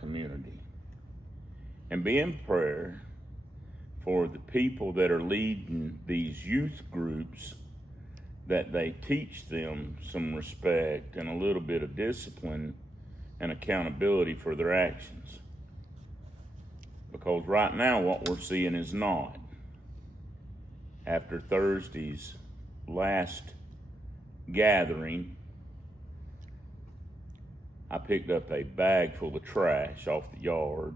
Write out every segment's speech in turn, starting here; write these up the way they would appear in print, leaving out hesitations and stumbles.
community. And be in prayer for the people that are leading these youth groups, that they teach them some respect and a little bit of discipline and accountability for their actions. Because right now what we're seeing is not. After Thursday's last gathering, I picked up a bag full of trash off the yard,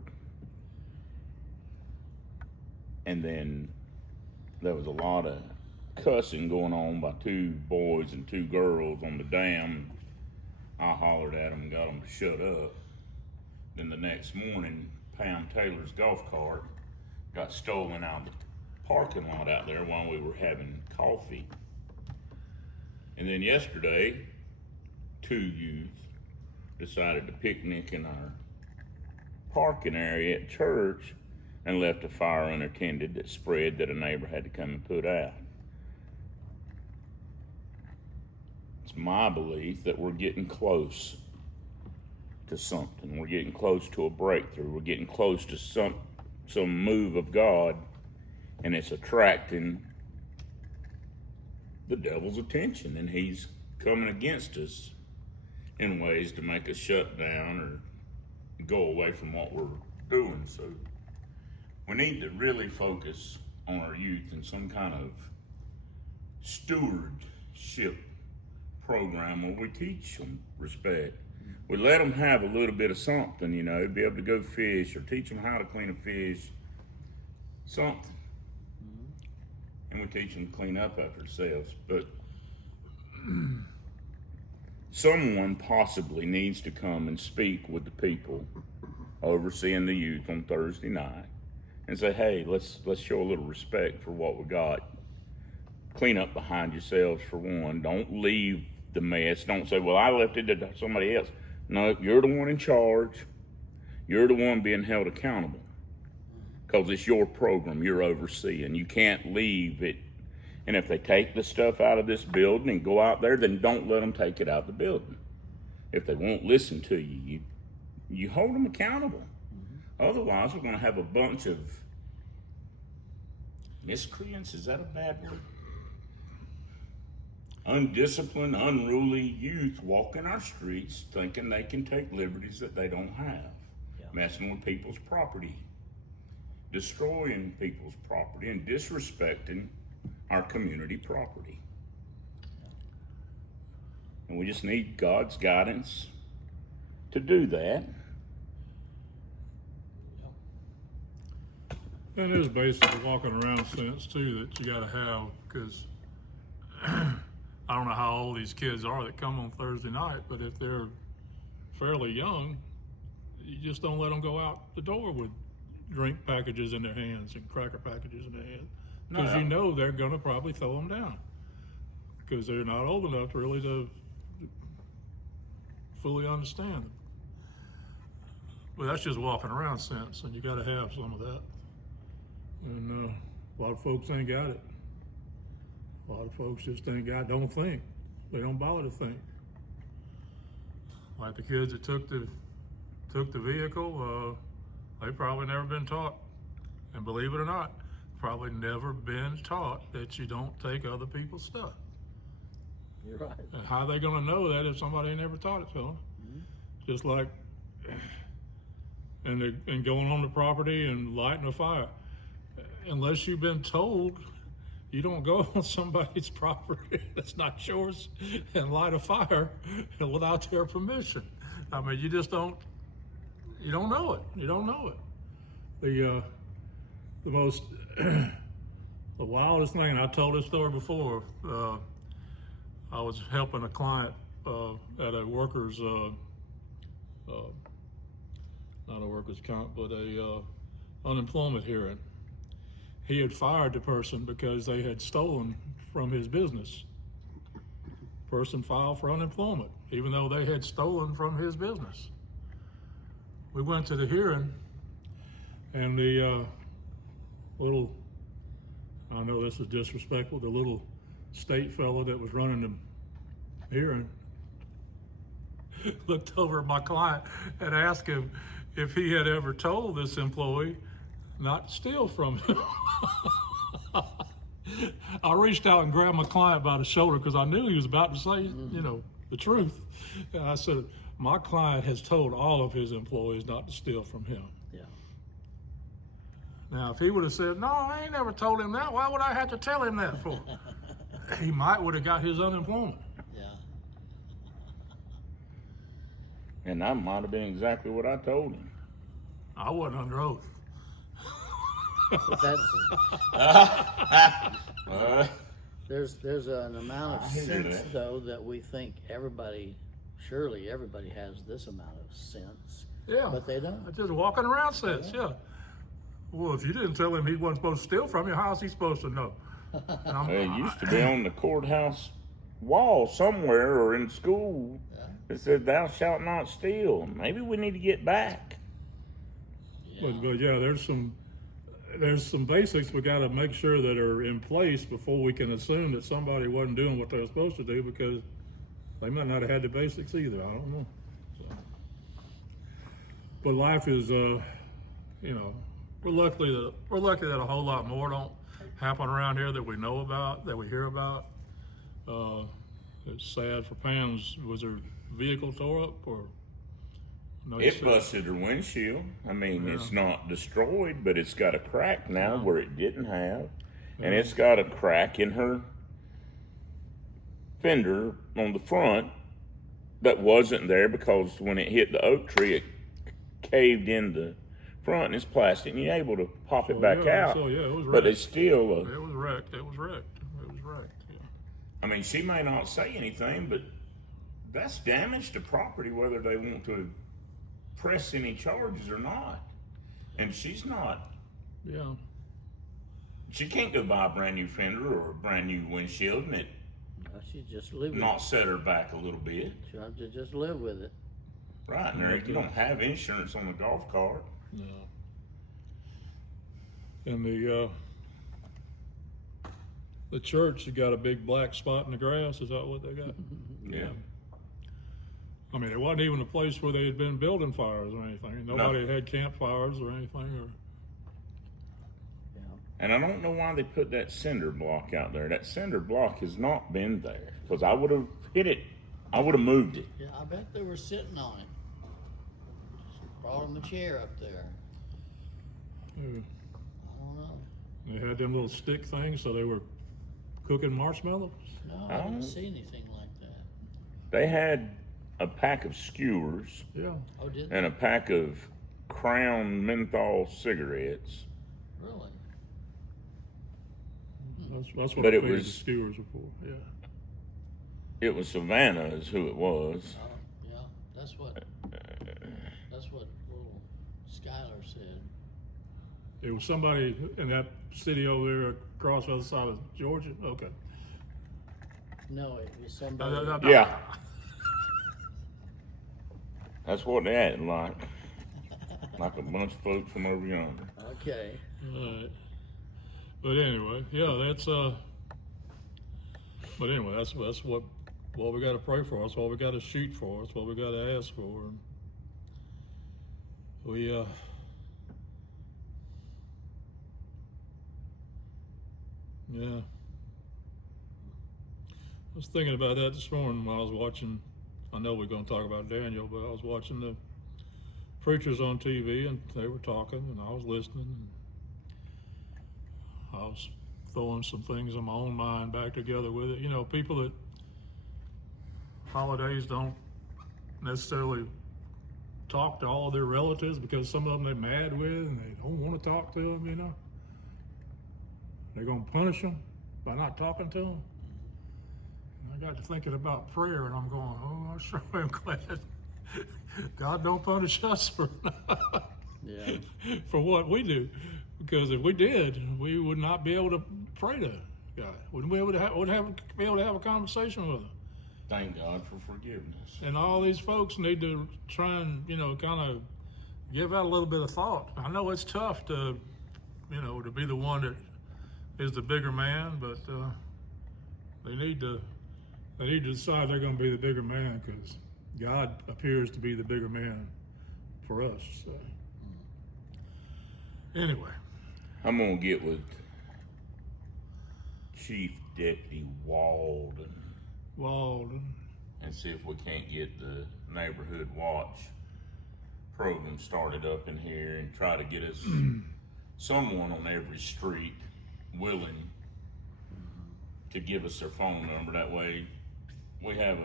and then there was a lot of cussing going on by two boys and two girls on the dam. I hollered at them and got them to shut up. Then the next morning, Pam Taylor's golf cart got stolen out of the parking lot out there while we were having coffee. And then yesterday, two youth decided to picnic in our parking area at church and left a fire unattended that spread that a neighbor had to come and put out. It's my belief that we're getting close to something. We're getting close to a breakthrough. We're getting close to some move of God, and it's attracting the devil's attention, and he's coming against us in ways to make us shut down or go away from what we're doing. So we need to really focus on our youth in some kind of stewardship program where we teach them respect. We let them have a little bit of something, be able to go fish or teach them how to clean a fish, something. And we teach them to clean up after themselves. But someone possibly needs to come and speak with the people overseeing the youth on Thursday night and say, hey, let's show a little respect for what we got. Clean up behind yourselves, for one. Don't leave the mess. Don't say, well, I left it to somebody else. No, you're the one in charge. You're the one being held accountable, because it's your program you're overseeing. You can't leave it. And if they take the stuff out of this building and go out there, then don't let them take it out of the building. If they won't listen to you, you hold them accountable. Otherwise, we're going to have a bunch of miscreants. Is that a bad word? Undisciplined, unruly youth walking our streets thinking they can take liberties that they don't have. Messing with people's property, destroying people's property, and disrespecting our community property. And we just need God's guidance to do that. And there's basically walking around sense too that you got to have, because I don't know how old these kids are that come on Thursday night, but if they're fairly young, you just don't let them go out the door with drink packages in their hands and cracker packages in their hands, because you know they're going to probably throw them down, because they're not old enough really to fully understand them. But that's just walking around sense, and you got to have some of that. And a lot of folks ain't got it. A lot of folks just don't think. They don't bother to think. Like the kids that took the vehicle, they probably never been taught. And believe it or not, probably never been taught that you don't take other people's stuff. You're right. And how are they gonna know that if somebody ain't never taught it to them? Just like, and going on the property and lighting a fire. Unless you've been told, you don't go on somebody's property that's not yours and light a fire without their permission. I mean, you just don't, you don't know it. You don't know it. The most, the wildest thing, and I told this story before, I was helping a client at a workers, not a workers' comp, but a unemployment hearing. He had fired the person because they had stolen from his business. Person filed for unemployment, even though they had stolen from his business. We went to the hearing, and the little, I know this is disrespectful, the little state fellow that was running the hearing looked over at my client and asked him if he had ever told this employee not to steal from him. I reached out and grabbed my client by the shoulder because I knew he was about to say, the truth. And I said, my client has told all of his employees not to steal from him. Yeah. Now, if he would have said, no, I ain't never told him that, why would I have to tell him that for? He might would have got his unemployment. Yeah. And that might have been exactly what I told him. I wasn't under oath. But that's there's an amount of I hear sense that. though that we think surely everybody has this amount of sense. Yeah. But they don't. Just walking around says, yeah. Well, if you didn't tell him he wasn't supposed to steal from you, how's he supposed to know? It used to be on the courthouse wall somewhere or in school. It said, "Thou shalt not steal." Maybe we need to get back. Yeah. But yeah, there's some basics we got to make sure that are in place before we can assume that somebody wasn't doing what they were supposed to do, because they might not have had the basics either. I don't know. So. But life is, we're lucky that a whole lot more don't happen around here that we know about, that we hear about. It's sad for Pam's. Was her vehicle tore up, or? No, It busted her windshield. I mean, it's not destroyed, but it's got a crack now where it didn't have. And it's got a crack in her fender on the front that wasn't there because when it hit the oak tree, it caved in the front, and it's plastic, and you're able to pop it back out. So yeah, it was wrecked. But it's still, It was wrecked. It was wrecked. Yeah. I mean, she may not say anything, but that's damage to property, whether they want to press any charges or not. And she's not. Yeah. She can't go buy a brand new fender or a brand new windshield and it She just live with not set her back a little bit. it. She have to just live with it. Right, and you don't have insurance on the golf cart. No. And the church has got a big black spot in the grass. Is that what they got? Yeah. I mean, it wasn't even a place where they had been building fires or anything. Nobody had campfires or anything. Yeah. And I don't know why they put that cinder block out there. That cinder block has not been there. Because I would have hit it. I would have moved it. Yeah, I bet they were sitting on it. Just brought them a chair up there. Yeah. I don't know. They had them little stick things, so they were cooking marshmallows. No, I didn't see anything like that. They had a pack of skewers Yeah. Oh, did they? and a pack of Crown menthol cigarettes. Really? That's what But I it figured was- the skewers were for. Yeah. It was Savannah is who it was. Oh, yeah. That's what little Skylar said. It was somebody in that city over there across the other side of Georgia. Okay. No, it was somebody. Yeah. That's what they acted like. Like a bunch of folks from over yonder. Okay. Alright. But anyway, yeah, that's but anyway, that's what we got to pray for. That's what we got to shoot for. That's what we got to ask for. And we yeah. I was thinking about that this morning when I was watching. I know we're going to talk about Daniel, but I was watching the preachers on TV, and they were talking, and I was listening. And I was throwing some things in my own mind back together with it. You know, people that holidays don't necessarily talk to all their relatives because some of them they're mad with and they don't want to talk to them, you know. They're going to punish them by not talking to them. And I got to thinking about prayer, and I'm going, oh, I sure am glad God don't punish us for Yeah. for what we do, because if we did, we would not be able to pray to God. Wouldn't be able to be able to have a conversation with Him. Thank God for forgiveness. And all these folks need to try and kind of give that a little bit of thought. I know it's tough to to be the one that is the bigger man, but they need to decide they're going to be the bigger man, because God appears to be the bigger man for us. So. Anyway, I'm gonna get with Chief Deputy Walden Walden. and see if we can't get the neighborhood watch program started up in here and try to get us someone on every street willing to give us their phone number. That way we have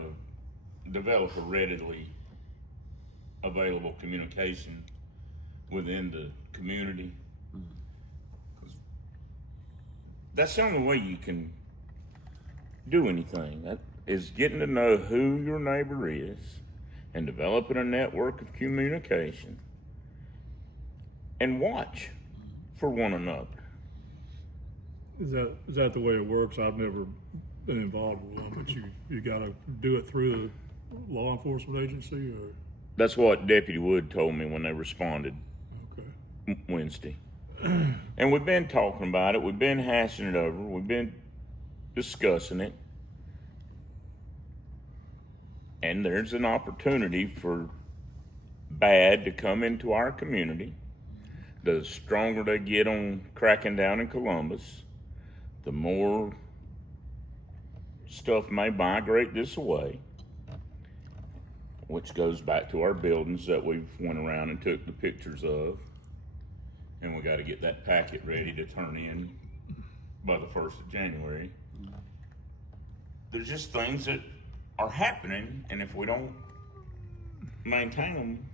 develop a readily available communication within the community. 'Cause that's the only way you can do anything. That is getting to know who your neighbor is and developing a network of communication and watch for one another. Is that the way it works? I've never been involved with one, but you got to do it through a law enforcement agency, or That's what Deputy Wood told me when they responded okay. Wednesday. And we've been talking about it. We've been hashing it over. We've been discussing it. And there's an opportunity for bad to come into our community. The stronger they get on cracking down in Columbus, the more stuff may migrate this way, which goes back to our buildings that we've went around and took the pictures of. And we got to get that packet ready to turn in by the 1st of January. There's just things that are happening, and if we don't maintain them,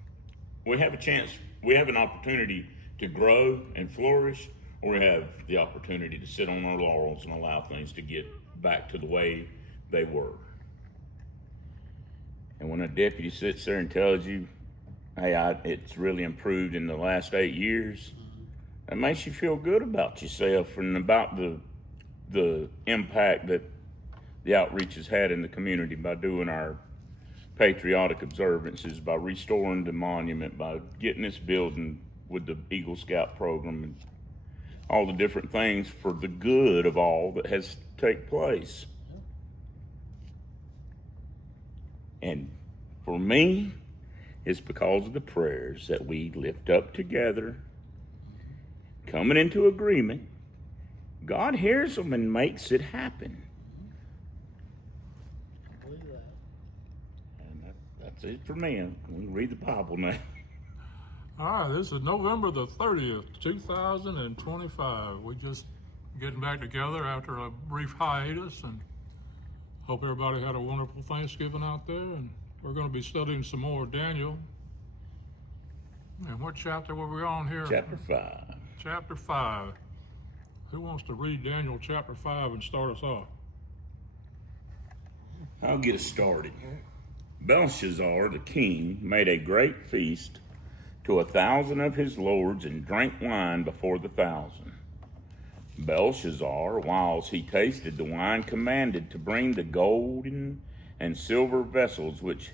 we have a chance, we have an opportunity to grow and flourish, or we have the opportunity to sit on our laurels and allow things to get back to the way they were. And when a deputy sits there and tells you, hey, it's really improved in the last 8 years, that makes you feel good about yourself and about the impact that the outreach has had in the community by doing our patriotic observances, by restoring the monument, by getting this building with the Eagle Scout program and all the different things for the good of all that has taken place. And for me, it's because of the prayers that we lift up together, coming into agreement. God hears them and makes it happen. I believe that. And that's it for me. I'm going to read the Bible now. All right, this is November the 30th, 2025. We just getting back together after a brief hiatus, and hope everybody had a wonderful Thanksgiving out there. And we're going to be studying some more Daniel. And what chapter were we on here? Chapter 5. Chapter 5. Who wants to read Daniel chapter 5 and start us off? I'll get us started. Belshazzar the king made a great feast to 1,000 of his lords and drank wine before the 1,000. Belshazzar, whilst he tasted the wine, commanded to bring the golden and silver vessels which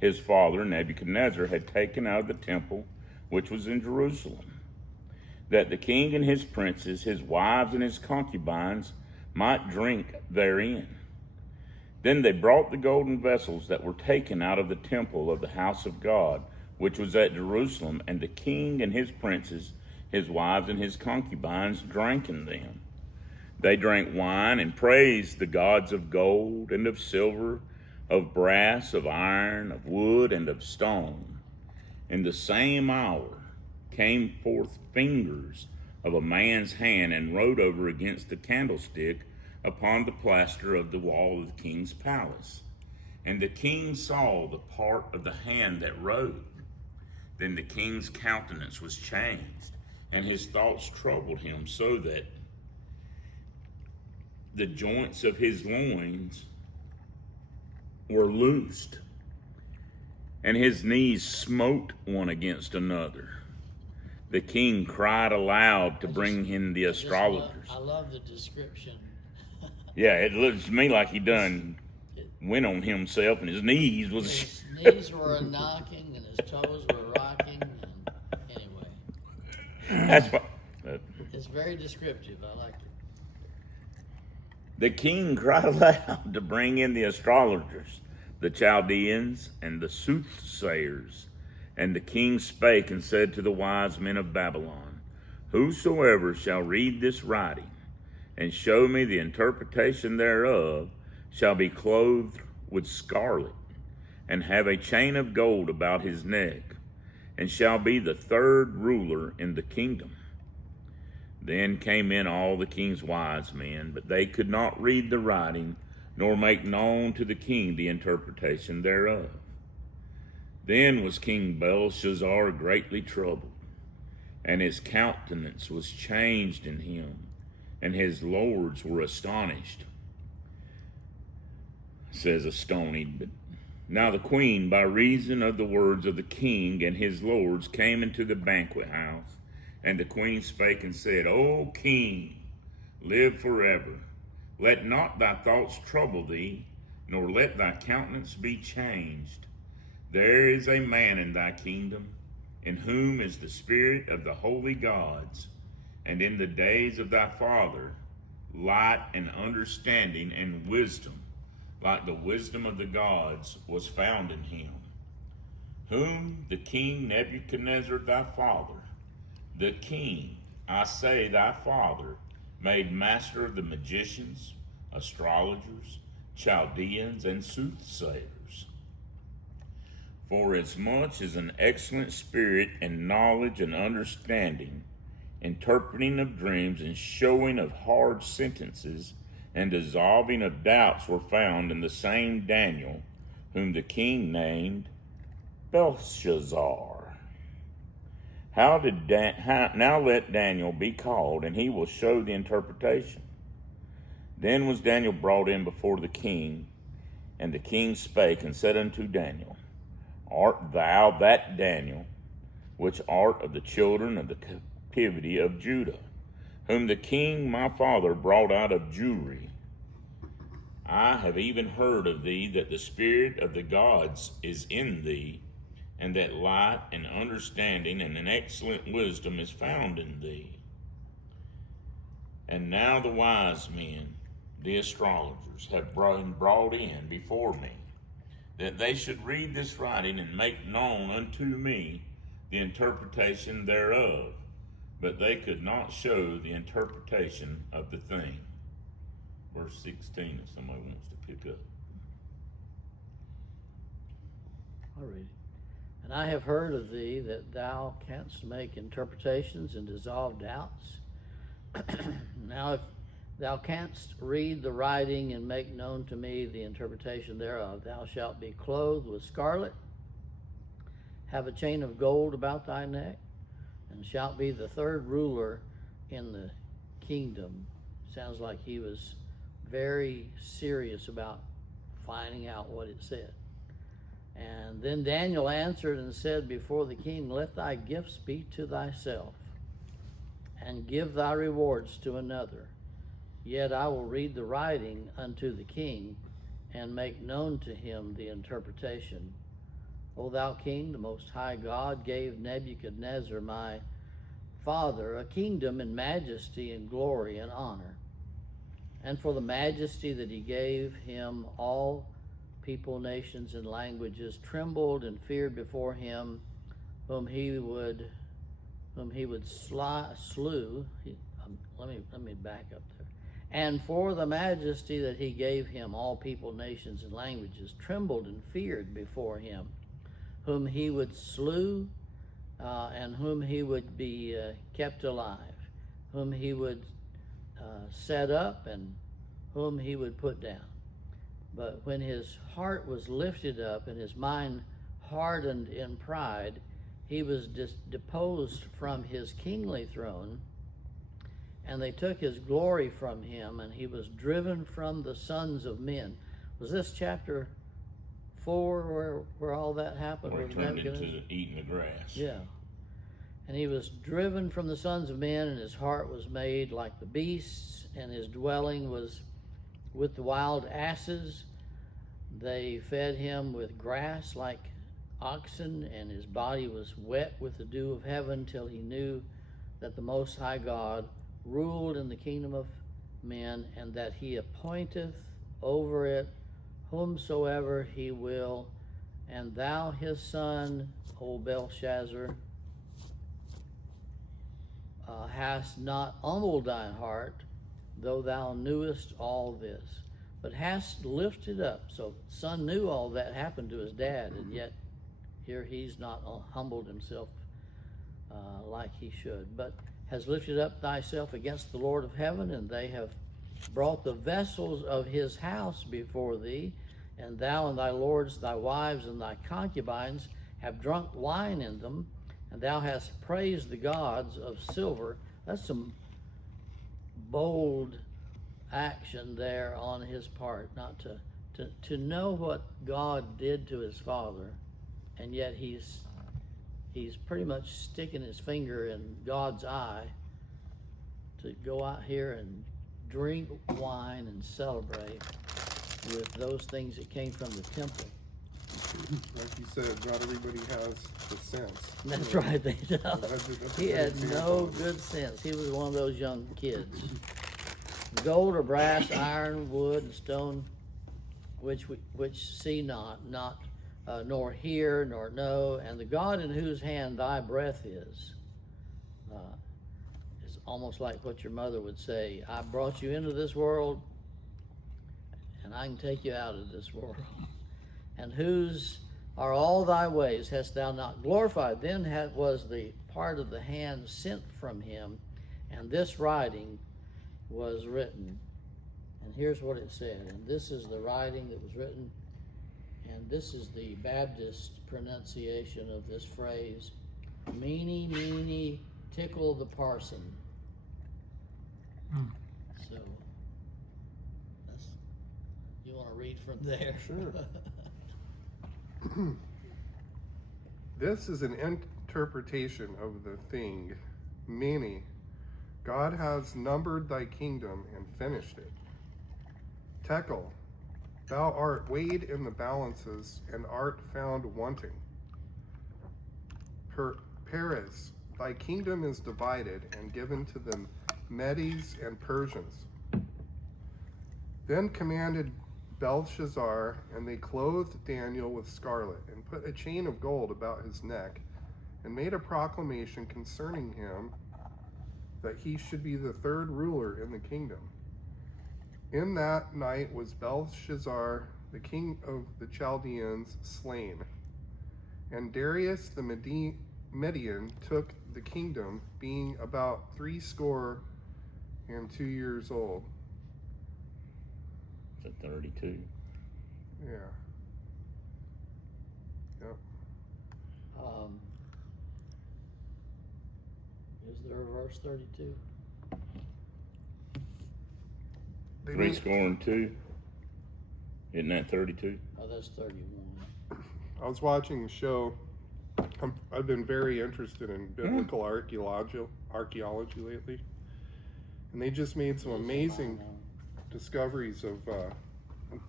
his father Nebuchadnezzar had taken out of the temple which was in Jerusalem, that the king and his princes, his wives and his concubines might drink therein. Then they brought the golden vessels that were taken out of the temple of the house of God, which was at Jerusalem, and the king and his princes, his wives and his concubines, drank in them. They drank wine and praised the gods of gold and of silver, of brass, of iron, of wood, and of stone. In the same hour came forth fingers of a man's hand and wrote over against the candlestick upon the plaster of the wall of the king's palace. And the king saw the part of the hand that wrote. Then the king's countenance was changed, and his thoughts troubled him, so that the joints of his loins were loosed, and his knees smote one against another. The king cried aloud to bring him the astrologers. I love the description. Yeah, it looks to me like he done went on himself, and his knees was. His knees were knocking and his toes were rocking. And anyway, That's what. it's very descriptive. I like it. The king cried aloud to bring in the astrologers, the Chaldeans, and the soothsayers, And the king spake and said to the wise men of Babylon, Whosoever shall read this writing, and show me the interpretation thereof, shall be clothed with scarlet, and have a chain of gold about his neck, and shall be the third ruler in the kingdom. Then came in all the king's wise men, but they could not read the writing, nor make known to the king the interpretation thereof. Then was King Belshazzar greatly troubled, and his countenance was changed in him, and his lords were astonished. Says astonied. But now the queen, by reason of the words of the king and his lords, came into the banquet house. And the queen spake and said, O king, live forever. Let not thy thoughts trouble thee, nor let thy countenance be changed. There is a man in thy kingdom, in whom is the spirit of the holy gods, and in the days of thy father, light and understanding and wisdom, like the wisdom of the gods, was found in him, whom the king Nebuchadnezzar thy father, the king, I say thy father, made master of the magicians, astrologers, Chaldeans, and soothsayers. For as much as an excellent spirit and knowledge and understanding, interpreting of dreams and showing of hard sentences, and dissolving of doubts were found in the same Daniel, whom the king named Belshazzar. Now let Daniel be called, and he will show the interpretation. Then was Daniel brought in before the king, and the king spake and said unto Daniel, Art thou that Daniel, which art of the children of the captivity of Judah, whom the king my father brought out of Jewry? I have even heard of thee that the spirit of the gods is in thee, and that light and understanding and an excellent wisdom is found in thee. And now the wise men, the astrologers, have been brought in before me, that they should read this writing and make known unto me the interpretation thereof, but they could not show the interpretation of the thing. Verse 16, if somebody wants to pick up. I'll read it. And I have heard of thee that thou canst make interpretations and dissolve doubts. Now if thou canst read the writing and make known to me the interpretation thereof, thou shalt be clothed with scarlet, have a chain of gold about thy neck, and shalt be the third ruler in the kingdom. Sounds like he was very serious about finding out what it said. And then Daniel answered and said before the king, Let thy gifts be to thyself, and give thy rewards to another. Yet I will read the writing unto the king, and make known to him the interpretation. O thou king, the most high God gave Nebuchadnezzar my father a kingdom and majesty and glory and honor. And for the majesty that he gave him, all people, nations, and languages trembled and feared before him, whom he would slew. Let me back up there. And for the majesty that he gave him, all people, nations, and languages trembled and feared before him, whom he would slew, and whom he would be kept alive, whom he would set up, and whom he would put down. But when his heart was lifted up and his mind hardened in pride, he was deposed from his kingly throne, and they took his glory from him, and he was driven from the sons of men. Was this chapter 4 where all that happened? Where he turned into eating the grass. Yeah. And he was driven from the sons of men, and his heart was made like the beasts, and his dwelling was with the wild asses. They fed him with grass like oxen, and his body was wet with the dew of heaven, till he knew that the Most High God ruled in the kingdom of men, and that he appointeth over it whomsoever he will, And thou his son, O Belshazzar, hast not humbled thine heart, though thou knewest all this, but hast lifted up. So son knew all that happened to his dad, and yet here he's not humbled himself like he should, but has lifted up thyself against the Lord of heaven, and they have brought the vessels of his house before thee, and thou and thy lords, thy wives, and thy concubines have drunk wine in them, and thou hast praised the gods of silver. That's some bold action there on his part, not to know what God did to his father, and yet he's pretty much sticking his finger in God's eye to go out here and drink wine and celebrate with those things that came from the temple. Like you said, not everybody has the sense. That's right, they don't. That's He a had good no example. good sense. He was one of those young kids. Gold or brass, iron, wood, and stone, which see not, nor hear, nor know, and the God in whose hand thy breath is almost like what your mother would say, I brought you into this world, and I can take you out of this world. And whose are all thy ways, hast thou not glorified? Then was the part of the hand sent from him, and this writing was written. And here's what it said, and this is the writing that was written, and this is the Baptist pronunciation of this phrase, meeny, meeny, tickle the parson. So, you want to read from there? Sure. This is an interpretation of the thing, meaning, God has numbered thy kingdom and finished it. Tekel, thou art weighed in the balances and art found wanting. Peres, thy kingdom is divided and given to the Medes and Persians. Then commanded Belshazzar, and they clothed Daniel with scarlet, and put a chain of gold about his neck, and made a proclamation concerning him that he should be the third ruler in the kingdom. In that night was Belshazzar, the king of the Chaldeans, slain, and Darius the Median took the kingdom, being about 62 years old. Is it 32? Yeah. Yep. Is there a verse 32? They Three went- score and two. Isn't that 32? Oh, that's 31. I was watching the show. I've been very interested in biblical archaeology lately, and they just made some amazing discoveries of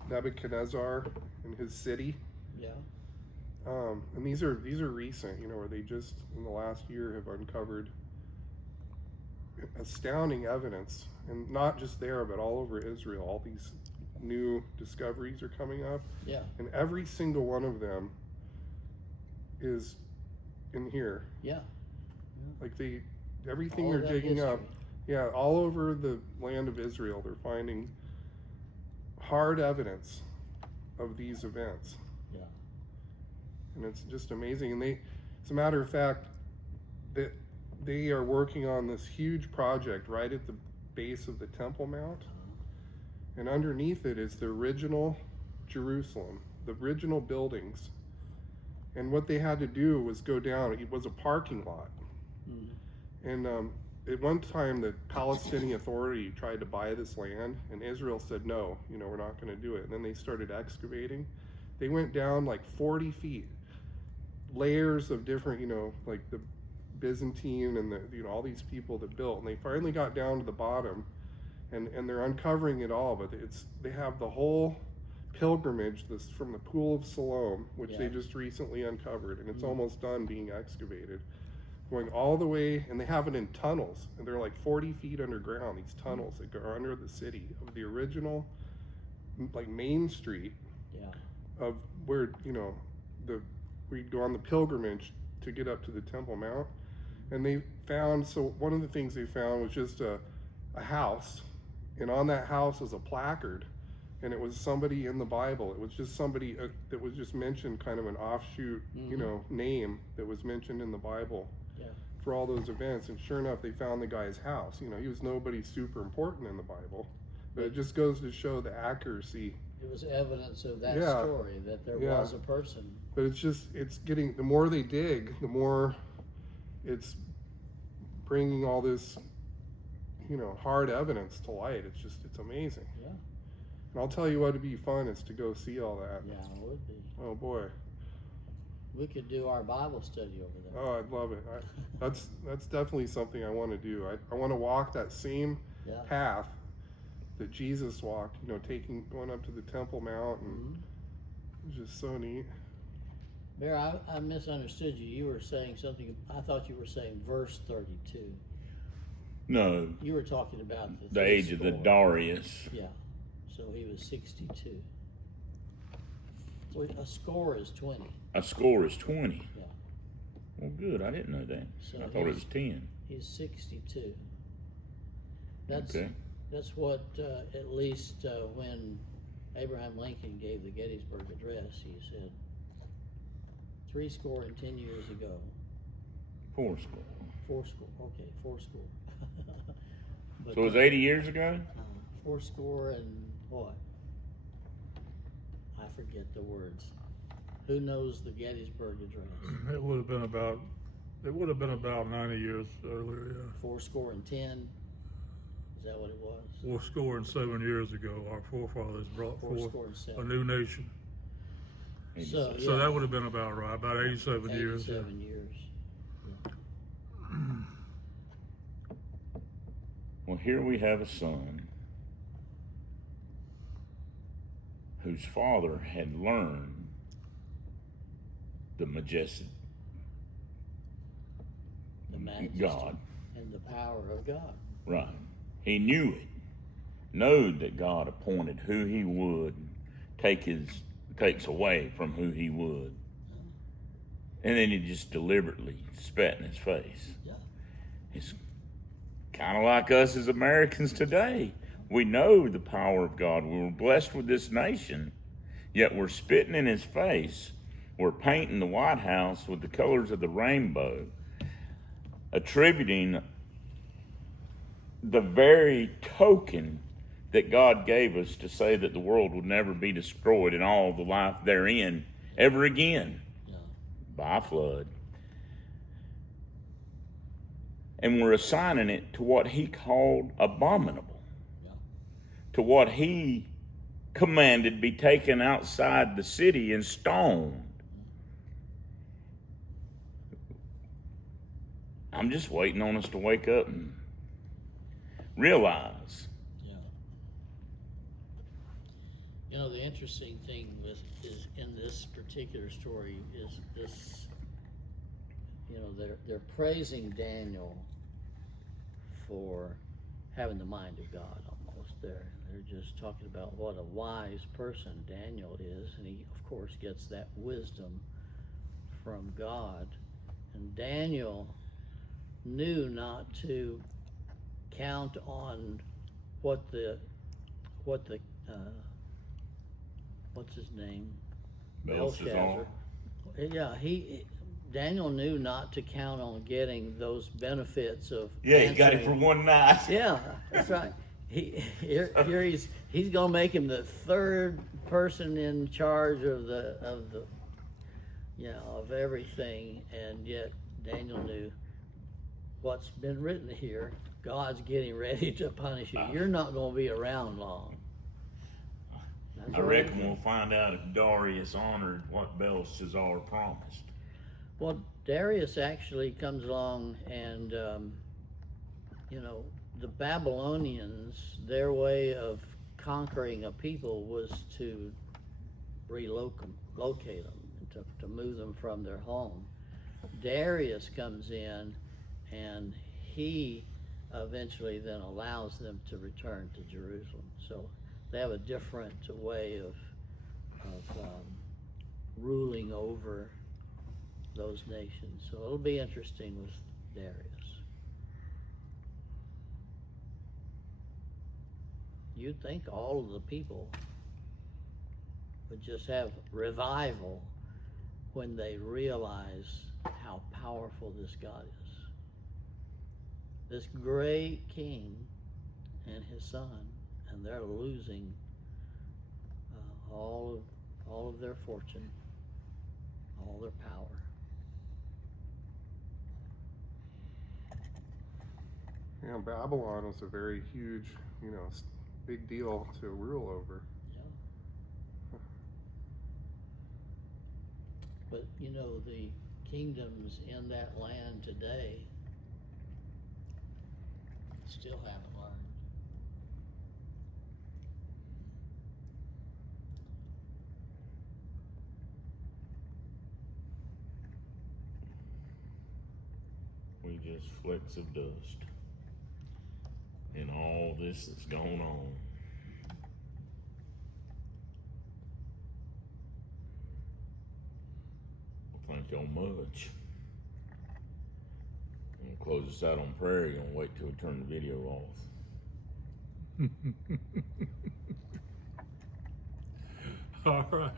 Nebuchadnezzar and his city. Yeah. And these are recent, where they just in the last year have uncovered astounding evidence, and not just there, but all over Israel. All these new discoveries are coming up, Yeah. and every single one of them is in here. Yeah. Like everything All they're that digging up, history. yeah, all over the land of Israel, they're finding hard evidence of these events. Yeah. And it's just amazing. And as a matter of fact, that they are working on this huge project right at the base of the Temple Mount. And underneath it is the original Jerusalem, the original buildings. And what they had to do was go down, it was a parking lot. And at one time, the Palestinian Authority tried to buy this land, and Israel said, no, we're not going to do it. And then they started excavating. They went down like 40 feet, layers of different, like the Byzantine and the, all these people that built. And they finally got down to the bottom, and they're uncovering it all. But they have the whole pilgrimage from the Pool of Siloam, which they just recently uncovered, and it's almost done being excavated. Going all the way, and they have it in tunnels, and they're like 40 feet underground, these tunnels that go under the city of the original, like Main Street Yeah. of where, we'd go on the pilgrimage to get up to the Temple Mount, and they found, so one of the things they found was just a house, and on that house was a placard, and it was somebody in the Bible. It was just somebody that was just mentioned, kind of an offshoot, name that was mentioned in the Bible. Yeah. For all those events. And sure enough, they found the guy's house. He was nobody super important in the Bible, but it just goes to show the accuracy. It was evidence of that Yeah. story, that there Yeah. was a person. But it's getting, the more they dig, the more it's bringing all this, hard evidence to light. It's amazing. Yeah. And I'll tell you what would be fun is to go see all that. Yeah, it would be. Oh boy. We could do our Bible study over there. Oh, I'd love it. That's definitely something I want to do. I want to walk that same Yeah. path that Jesus walked, going up to the Temple Mount, and it was just so neat. Bear, I misunderstood you. You were saying something. I thought you were saying verse 32. No, You were talking about the age of the Darius. Yeah. So he was 62. So a score is 20. A score is 20. Yeah. Well, good. I didn't know that. So I thought it was 10. He's 62. That's Okay. that's what at least when Abraham Lincoln gave the Gettysburg Address, he said 70 years ago. 4 score. 40. Okay, 40. But, So it was 80 years ago? 40 and what? I forget the words. Who knows the Gettysburg Address? It would have been about 90 years earlier, yeah. 40 and 10. Is that what it was? 407 years ago, our forefathers brought forth 407. a new nation. So, So yeah, that would have been about right, about 87 years. Yeah. 87 years. Well, here we have a son whose father had learned the majestic The majesty God. and the power of God. Right. He knew it. Knowed that God appointed who he would, takes away from who he would. And then he just deliberately spat in his face. Yeah. It's kind of like us as Americans today. We know the power of God. We were blessed with this nation, yet we're spitting in his face. We're painting the White House with the colors of the rainbow, attributing the very token that God gave us to say that the world would never be destroyed and all the life therein ever again Yeah. by a flood. And we're assigning it to what he called abominable, Yeah. to what he commanded be taken outside the city and stoned. I'm just waiting on us to wake up and realize. Yeah. The interesting thing is in this particular story is this. They're praising Daniel for having the mind of God almost there. They're just talking about what a wise person Daniel is, and he, of course, gets that wisdom from God. And Daniel knew not to count on what's his name? Belshazzar. Yeah, Daniel knew not to count on getting those benefits of Yeah, he got it answering- for one night. Yeah, that's right. Here he's gonna make him the third person in charge of everything, and yet Daniel knew what's been written here. God's getting ready to punish you. You're not gonna be around long. That's I what reckon he- we'll find out if Darius honored what Belshazzar promised. Well, Darius actually comes along and, the Babylonians, their way of conquering a people was to locate them, to move them from their home. Darius comes in and he eventually then allows them to return to Jerusalem. So they have a different way of ruling over those nations. So it'll be interesting with Darius. You'd think all of the people would just have revival when they realize how powerful this God is. This great king and his son, and they're losing all of their fortune, all their power. Yeah, Babylon was a very huge, big deal to rule over. Yeah. But the kingdoms in that land today still haven't learned. We just flecks of dust in all this that's going on. Well, thank y'all much. I'm gonna close this out on prayer. You're gonna wait till we turn the video off. All right.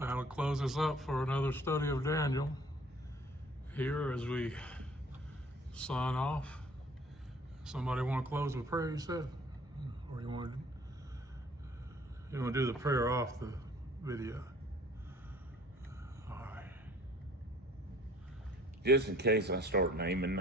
I'll close this up for another study of Daniel. Here, as we sign off, somebody want to close with prayer, you said? Or you want to do the prayer off the video? All right. Just in case I start naming names.